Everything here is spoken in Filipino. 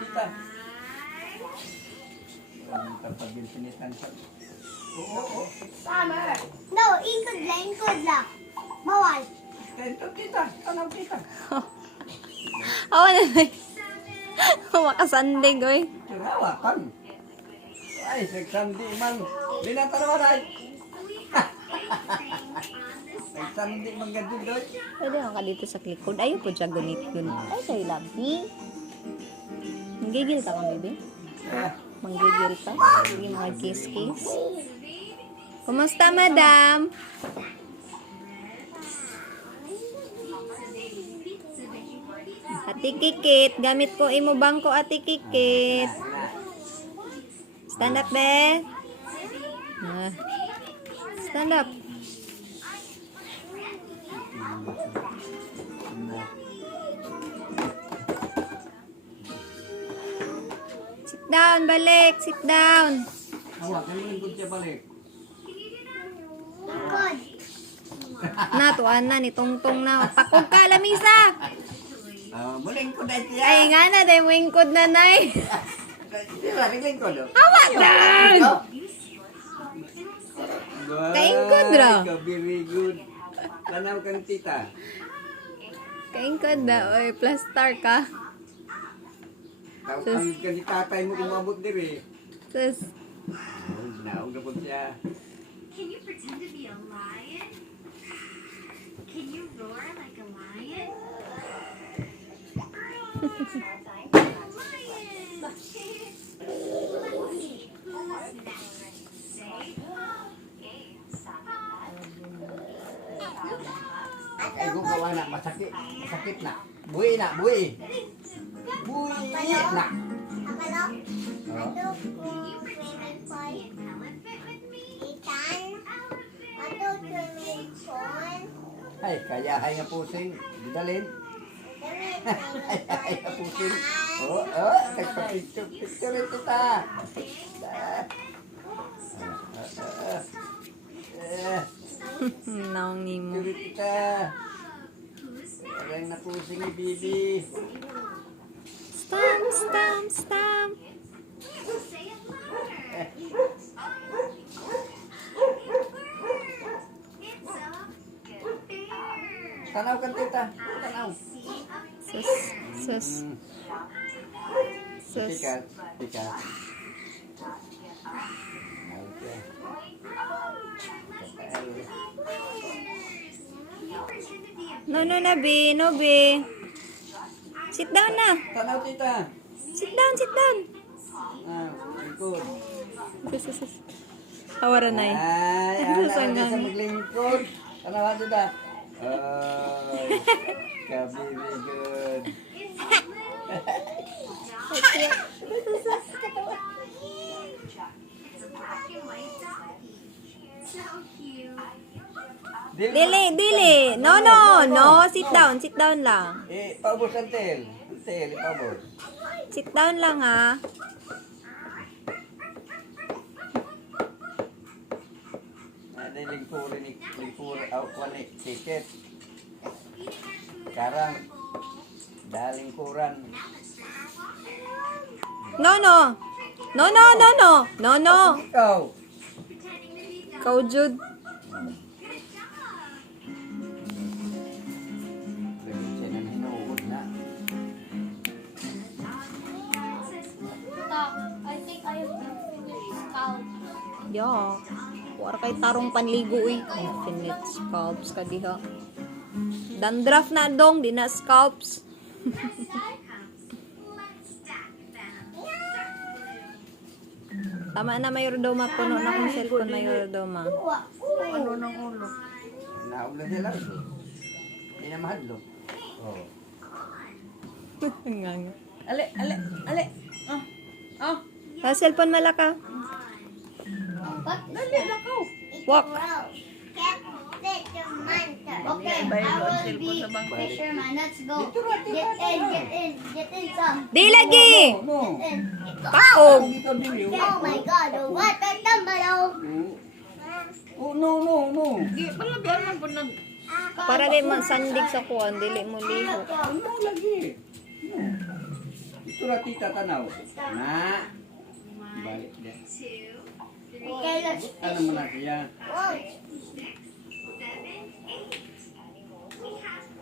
Kita. Kapag yung sinitan sa... Oo. Summer. No, ikod lang. Bawal. Ito, kita. Tanaw, kita. Awa na na. Makasandig, oy. Hawakan. Ay, nagsandi man. Di na tanawan ay. Nagsandi man ganun doy. Pwede ka dito sa likod. Ayaw po siya gunit yun. Ay, kayo labi. Manggigil ka ka, baby? Manggigil ka? Sige, mga kiss-kiss. Kumusta, madam? Ate Kikit. Gamit ko imo bangko, Ate Kikit. Stand up, be. Stand up. Sit down, balik. Sit down. Hawakan mo yung siya balik. Ikod. Natuan na ni Tungtong na. Pakog ka, lamisa. Muling ko dahil siya. Ay nga na, dahil mo ingkod na, nay. Di ba, nagling ko do? Hawak dan! Kaingkod ra. Very good. Tanaw kang tita. Kaingkod na, oy. Plastar ka. Ang kasi tatay mo kumabot diri. Sus. Naog na po siya. Can you pretend to be a lion? Can you roar like a lion? Ay, kung gawa na, masakit. Masakit na. Buhi na, buhi. Buhi na. Akala? Oh. Ato swimming pool. Itan. Ato swimming pool. Ay, kaya ay nga pusing. Didalin. Ay nga pusing. Oh, nagpa-picture rin kita. Naungi mo. Picture kita. Parang napusing ni Bibi. Stamp, stamp, stamp. Tanaw ka tita. Tanaw. Sus, sus, sus. Sikat. Sikat. Okay. No, no, na, be. No, be. Sit down na. Tanaw tita. Sit down, sit down. Lingkod. Sus, sus, sus. Hawara na yun. Ay, Ano anak sa na sa ngani? maglingkod. Tanaw ka tita. Ay, ka-very good. So cute. Dili, dili. No, no, no. Sit down, sit down lang. Paubos ang tel. Ang tel, paubos. Sit down lang, ha. Ada lingkuran ni awan ni tiket. Sekarang dah lingkuran. No, no. No, no, no, no. No, no. Ikaw. Ikaw, Jude. Lagi siya na hinuhod na. I think I have to finish scalp. Yo. Kuwara kay tarong panligo, eh. Infinite scalps ka diha. Dandruff na dong, di na scalps. Tama na, Mayordoma. Puno na kong cellphone, Mayordoma. Ano ng ulo? Naog na sila. Hindi na mahadlok. Oh. Nga nga. Ale, ale, ale. Oh, Sa cellphone malaka. dali na ko. Walk. Can't fit your monster. Okay, Bayad I ang will cellphone be sa bangko. fisherman. Let's go. Get in some. Di lagi! No. In. Paog! Ikaw din yun. Oh my God, what a tumble! Oh, no. Di, palagyan man po ng... Para di masandig sa kuwan, dili mo liho. Ano lagi? No. Ito Dito na tita tanaw. Na. One, Balik dia. 2, 3. Okay, let's Ano mo na siya? One,